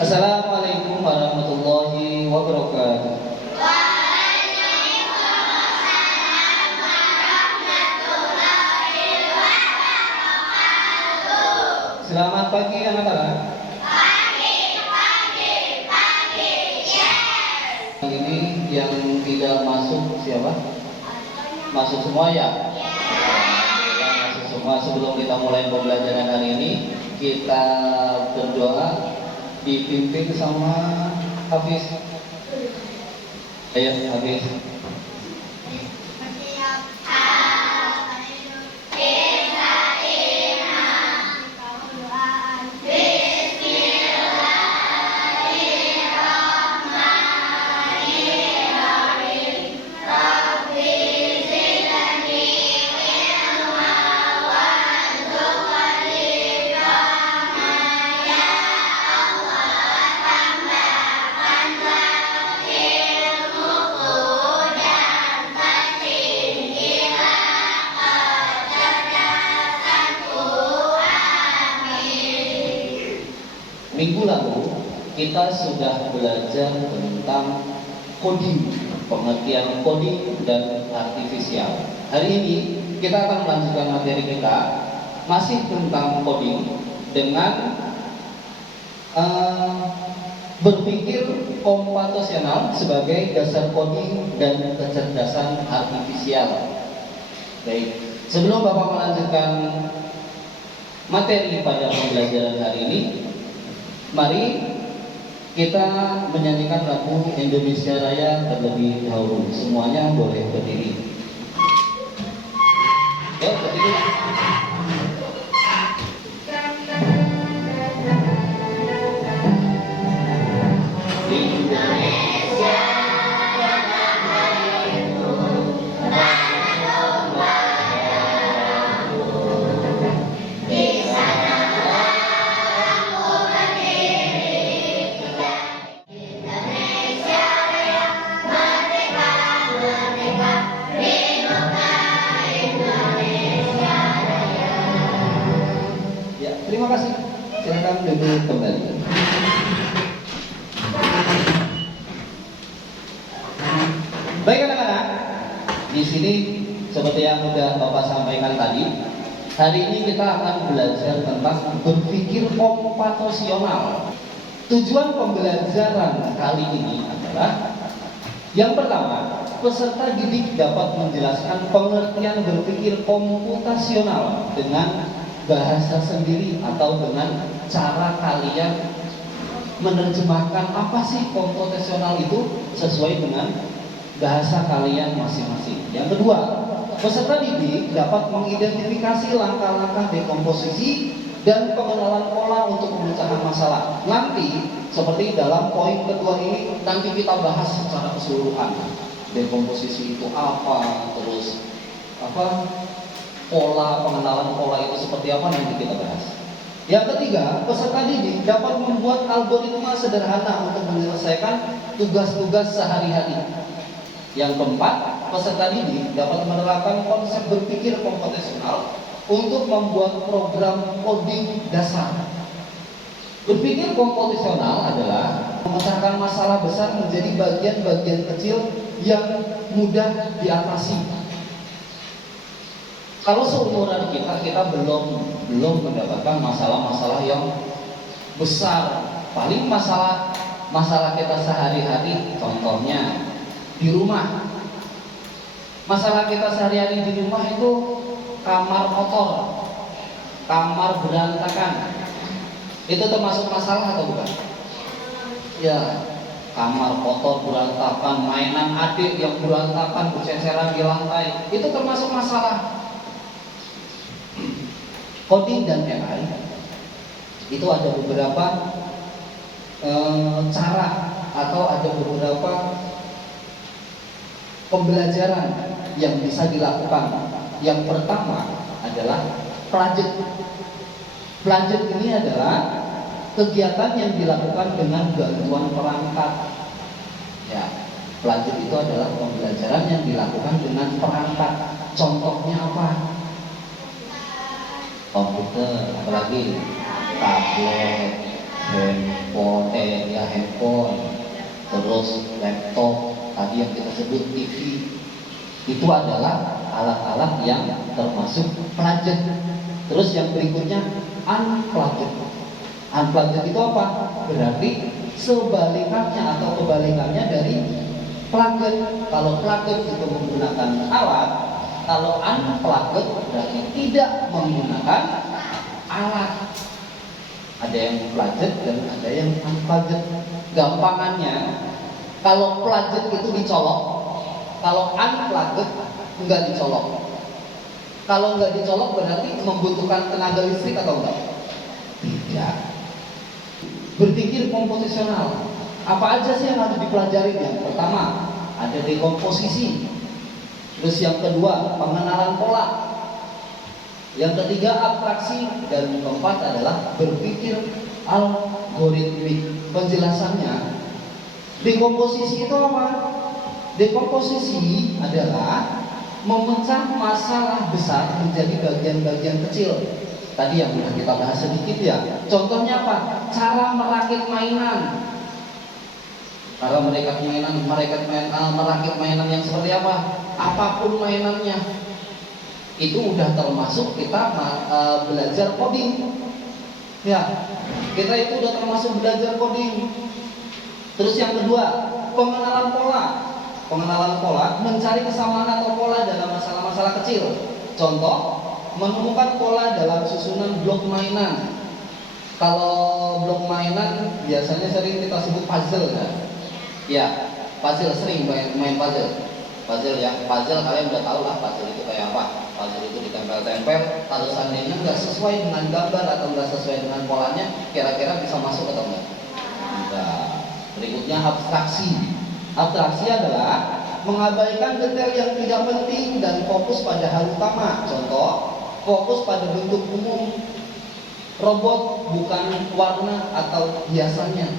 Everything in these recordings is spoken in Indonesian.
Assalamualaikum warahmatullahi wabarakatuh. Selamat pagi anak-anak. Ini yang tidak masuk siapa? Masuk semua ya? Ya, masuk semua. Sebelum kita mulai pembelajaran hari ini, kita berdoa dipimpin sama Hafiz. Ayo Hafiz. Minggu lalu kita sudah belajar tentang coding, pengertian coding dan artifisial. Hari ini kita akan melanjutkan materi kita masih tentang coding dengan berpikir komputasional sebagai dasar coding dan kecerdasan artifisial. Baik, sebelum Bapak melanjutkan materi pada pembelajaran hari ini, mari kita menyanyikan lagu Indonesia Raya terlebih dahulu. Semuanya boleh berdiri. Yuk, berdiri. Terima kasih. Silakan duduk kembali. Baik anak-anak, di sini seperti yang sudah Bapak sampaikan tadi, hari ini kita akan belajar tentang berpikir komputasional. Tujuan pembelajaran kali ini adalah yang pertama, peserta didik dapat menjelaskan pengertian berpikir komputasional dengan bahasa sendiri atau dengan cara kalian menerjemahkan apa sih komputasional itu sesuai dengan bahasa kalian masing-masing. Yang kedua, peserta didik dapat mengidentifikasi langkah-langkah dekomposisi dan pengenalan pola untuk pemecahan masalah. Nanti seperti dalam poin kedua ini nanti kita bahas secara keseluruhan. Dekomposisi itu apa, terus pola, pengenalan pola itu seperti apa nanti kita bahas. Yang ketiga, peserta didik dapat membuat algoritma sederhana untuk menyelesaikan tugas-tugas sehari-hari. Yang keempat, peserta didik dapat menerapkan konsep berpikir komputasional untuk membuat program coding dasar. Berpikir komputasional adalah memecahkan masalah besar menjadi bagian-bagian kecil yang mudah diatasi. Kalau seumuran kita belum mendapatkan masalah-masalah yang besar. Paling masalah kita sehari-hari, contohnya di rumah. Masalah kita sehari-hari di rumah itu kamar kotor, kamar berantakan. Itu termasuk masalah atau bukan? Ya, kamar kotor berantakan, mainan adik yang berantakan, berceceran di lantai, itu termasuk masalah. Coding dan AI itu ada beberapa cara atau ada beberapa pembelajaran yang bisa dilakukan. Yang pertama adalah pelajut. Pelajut ini adalah kegiatan yang dilakukan dengan bantuan perangkat. Ya, pelajut itu adalah pembelajaran yang dilakukan dengan perangkat. Contohnya apa? Komputer, apalagi tablet, handphone, terus laptop, tadi yang kita sebut TV, itu adalah alat-alat yang termasuk plugged. Terus yang berikutnya unplugged. Unplugged itu apa? Berarti sebalikannya atau kebalikannya dari plugged. Kalau plugged itu menggunakan alat, kalau unplugged berarti tidak menggunakan alat. Ada yang plugged dan ada yang unplugged. Gampangannya, kalau plugged itu dicolok, kalau unplugged enggak dicolok. Kalau enggak dicolok berarti membutuhkan tenaga listrik atau enggak? Tidak. Berpikir komposisional. Apa aja sih yang harus dipelajari? Yang pertama, ada dekomposisi. Terus yang kedua, pengenalan pola. Yang ketiga, abstraksi. Dan yang keempat adalah berpikir algoritmik. Penjelasannya, dekomposisi itu apa? Dekomposisi adalah memecah masalah besar menjadi bagian-bagian kecil. Tadi yang sudah kita bahas sedikit ya. Contohnya apa? Cara merakit mainan. Cara merakit mainan yang seperti apa? Apapun mainannya. Itu udah termasuk kita belajar coding. Ya, kita itu udah termasuk belajar coding. Terus yang kedua, pengenalan pola. Pengenalan pola, mencari kesamaan atau pola dalam masalah-masalah kecil. Contoh, menemukan pola dalam susunan blok mainan. Kalau blok mainan biasanya sering kita sebut puzzle kan? Ya, puzzle, sering main puzzle. Puzzle ya, puzzle kalian udah tahu lah puzzle itu kayak apa. Puzzle itu ditempel-tempel. Kalau seandainya nggak sesuai dengan gambar atau nggak sesuai dengan polanya, kira-kira bisa masuk atau enggak? Enggak. Berikutnya abstraksi. Abstraksi adalah mengabaikan detail yang tidak penting dan fokus pada hal utama. Contoh, fokus pada bentuk umum. Robot bukan warna atau hiasannya.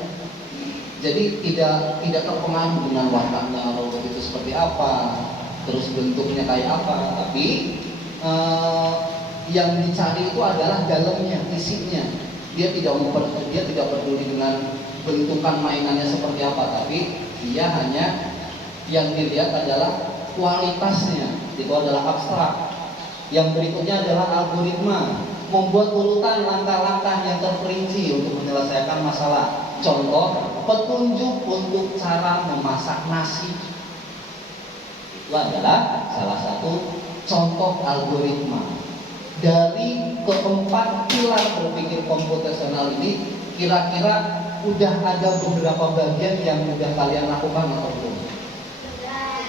Jadi tidak terpengaruh dengan warnanya robot itu seperti apa, terus bentuknya kayak apa, tapi yang dicari itu adalah dalamnya, isinya. Dia tidak peduli dengan bentukan mainannya seperti apa, tapi dia hanya yang dilihat adalah kualitasnya. Itu adalah abstrak. Yang berikutnya adalah algoritma, membuat urutan langkah-langkah yang terperinci untuk menyelesaikan masalah. Contoh, petunjuk untuk cara memasak nasi. Itu adalah salah satu contoh algoritma. Dari keempat pilar berpikir komputasional ini, kira-kira udah ada beberapa bagian yang udah kalian lakukan atau belum?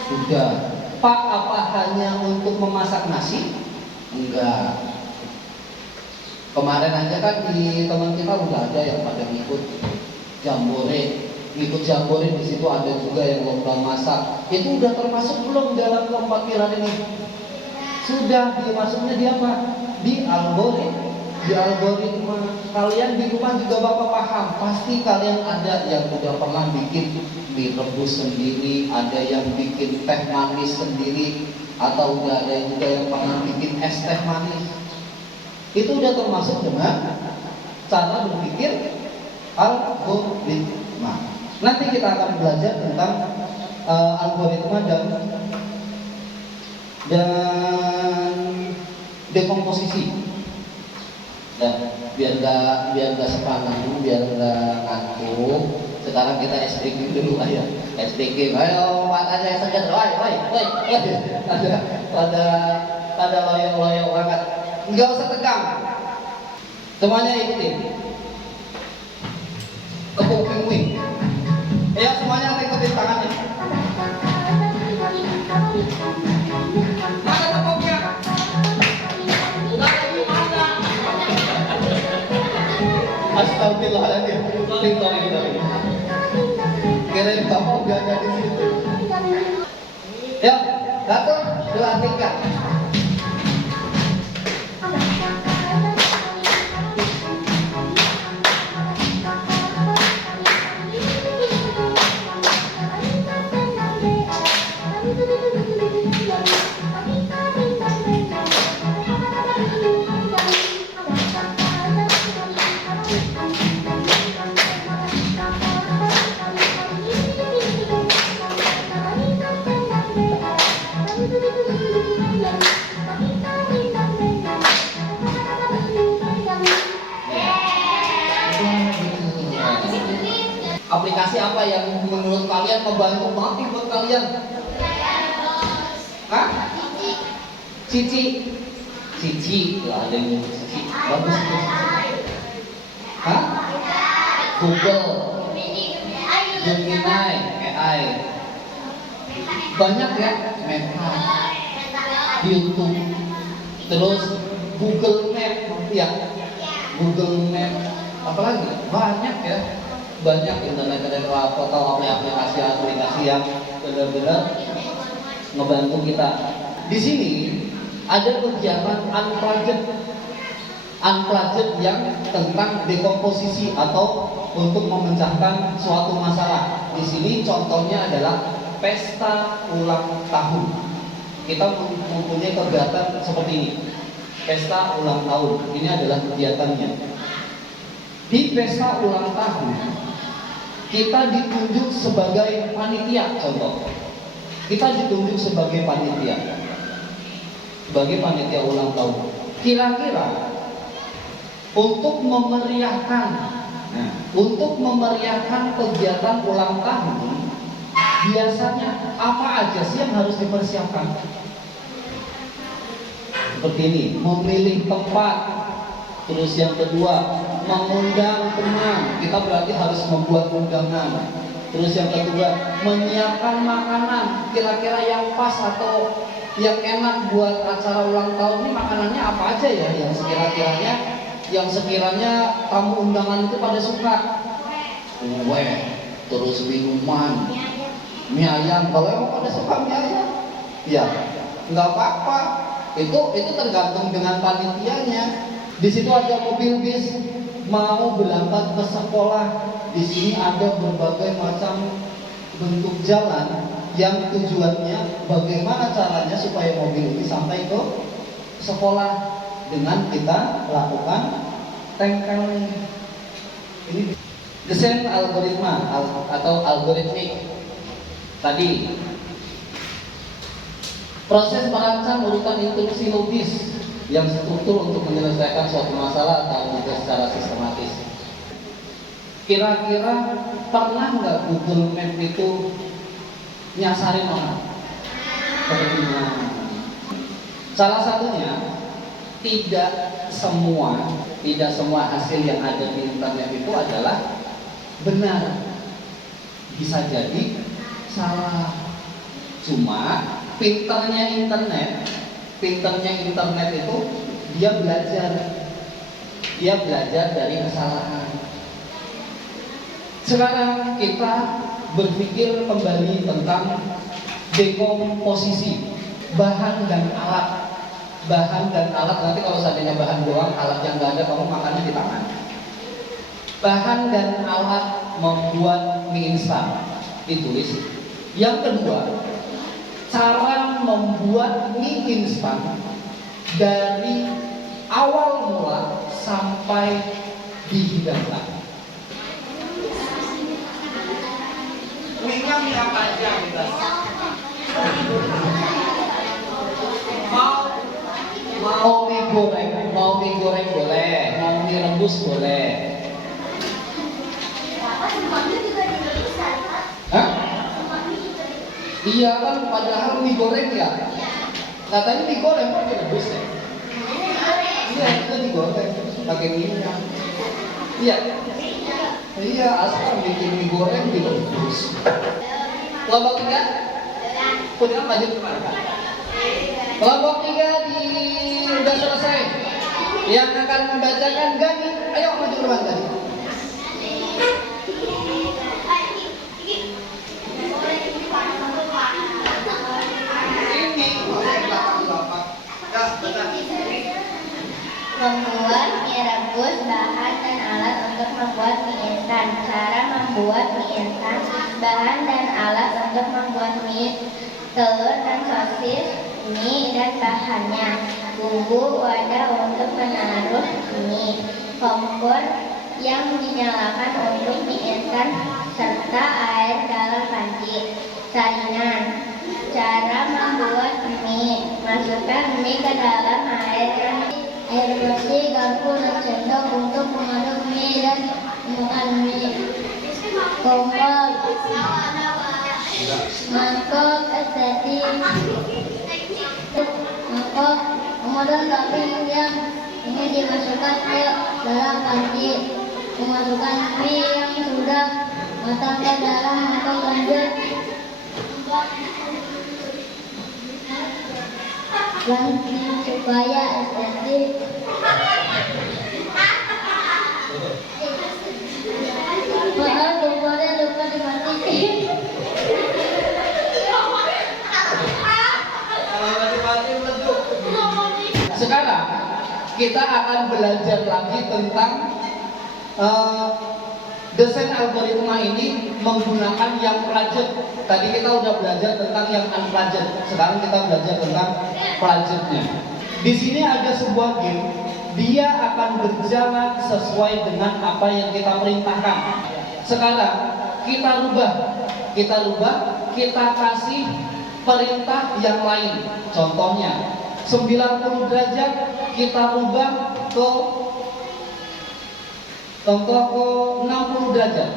Sudah. Pak, apa hanya untuk memasak nasi? Enggak. Kemarin aja kan di teman kita udah ada yang pada ngikut jambore. Ngikut jambore, di situ ada juga yang lomba masak. Itu udah termasuk belum dalam keempat pilar ini? Sudah, dimasuknya di apa? Di algoritma. Di algoritma. Kalian di rumah juga Bapak paham, pasti kalian ada yang udah pernah bikin mie rebus sendiri, ada yang bikin teh manis sendiri, atau udah ada juga yang pernah bikin es teh manis. Itu udah termasuk dengan cara berpikir algoritma. Nanti kita akan belajar tentang algoritma dan dekomposisi. Dan biar nggak sepanjang, biar nggak ngantuk. Sekarang kita SPG dulu lah ya. SPG, ayo matanya segar, woi. Pada loyong-loyong banget. Nggak usah tegang. Semuanya ikutin. Tepuk wing. Ya semuanya ikutin tangannya. Mana tepuknya? Astagfirullahaladzim. Sorry. Kirain Bapak udah ada di situ. Yuk, satu, dua, tiga. Aplikasi apa yang menurut kalian membantu banget buat kalian? Hah? Cici. Cici. Lah ada yang Cici. Bagus itu Cici. Hah? Google. Gemini, AI. Banyak ya, Meta, YouTube, terus Google Map, ya, Google Map, apalagi banyak ya, banyak internet foto, aplikasi yang benar-benar ngebantu kita. Di sini ada kegiatan unplugged yang tentang dekomposisi atau untuk memecahkan suatu masalah. Di sini contohnya adalah pesta ulang tahun. Kita mempunyai kegiatan seperti ini. Pesta ulang tahun. Ini adalah kegiatannya. Di pesta ulang tahun kita ditunjuk sebagai panitia, contoh. Kita ditunjuk sebagai panitia. Sebagai panitia ulang tahun. Kira-kira untuk memeriahkan kegiatan ulang tahun, biasanya apa aja sih yang harus dipersiapkan? Seperti ini, memilih tempat. Terus yang kedua, mengundang teman. Kita berarti harus membuat undangan. Terus yang kedua, menyiapkan makanan. Kira-kira yang pas atau yang enak buat acara ulang tahun ini makanannya apa aja ya yang sekiranya tamu undangan itu pada suka? Kue, terus minuman, mie ayam. Kalau emang pada suka mie ayam, ya nggak apa-apa. Itu tergantung dengan panitianya. Di situ ada mobil bis mau berangkat ke sekolah. Di sini ada berbagai macam bentuk jalan yang tujuannya bagaimana caranya supaya mobil ini sampai ke sekolah dengan kita lakukan tempelnya. Ini desain algoritma atau algoritmik. Tadi proses merancang urutan instruksi logis yang struktur untuk menyelesaikan suatu masalah atau juga secara sistematis. Kira-kira pernah nggak Google Map itu nyasarin orang? Pernah. Salah satunya tidak semua hasil yang ada di internet itu adalah benar. Bisa jadi salah. Cuma pinternya internet itu dia belajar dari kesalahan. Sekarang kita berpikir kembali tentang dekomposisi bahan dan alat. Nanti kalau seandainya bahan doang, alat yang nggak ada, kamu makannya di tangan. Bahan dan alat membuat mie instan ditulis. Yang kedua, cara membuat mie instan dari awal mula sampai dihidangkan. Mie-nya mie apa aja kita? Mau mie goreng boleh, mau mie rebus boleh. Hah? Iya kan, padahal mie goreng ya. Katanya mie goreng kok direbus ya? Iya, itu digoreng pakai minyak. Iya. Iya, asal bikin mie goreng direbus. Kelompok 3? Udah lanjut kemana? Kelompok 3 udah selesai. Yang akan membacakan Gani, ayo maju ke depan Gani. Membuat mie rebus, bahan dan alat untuk membuat mie instan. Cara membuat mie instan, bahan dan alat untuk membuat mie, telur dan sosis, mie dan bahannya, bumbu, wadah untuk menaruh mie, kompor yang dinyalakan untuk mie instan, serta air dalam panci. Saringan. Cara membuat mie, masukkan mie ke dalam air bersih, garpu dan sendok untuk mengaduk mie dan mengaduk mie. kompor, mangkok, estetik, mangkok, kemudian topping yang ini dimasukkan ke dalam panci, memasukkan mie yang sudah matang ke dalam mangkok, lanjut supaya estetik. Maaf, kompornya lupa dimatiin. Sekarang kita akan belajar lagi tentang desain algoritma ini menggunakan yang plugged. Tadi kita udah belajar tentang yang unplugged. Sekarang kita belajar tentang pluggednya. Di sini ada sebuah game. Dia akan berjalan sesuai dengan apa yang kita perintahkan. Sekarang kita rubah, kita kasih perintah yang lain. Contohnya 90 derajat kita rubah ke contoh ke 60 derajat.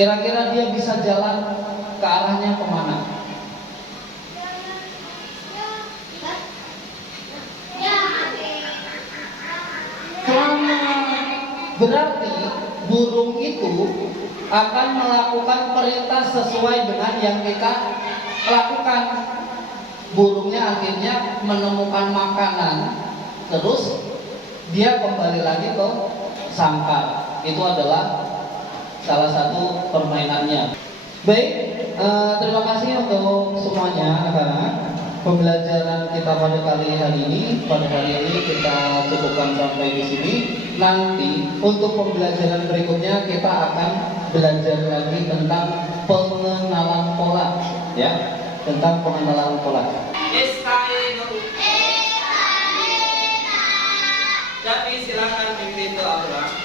Kira-kira dia bisa jalan ke arahnya kemana? Berarti burung itu akan melakukan perintah sesuai dengan yang kita lakukan. Burungnya akhirnya menemukan makanan, terus dia kembali lagi ke sangkar. Itu adalah salah satu permainannya. Baik, terima kasih untuk semuanya anak-anak. Pembelajaran kita pada hari ini kita cukupkan sampai di sini. Nanti untuk pembelajaran berikutnya kita akan belajar lagi tentang pengenalan pola, ya, tentang pengenalan pola. Jadi silakan pimpin doa.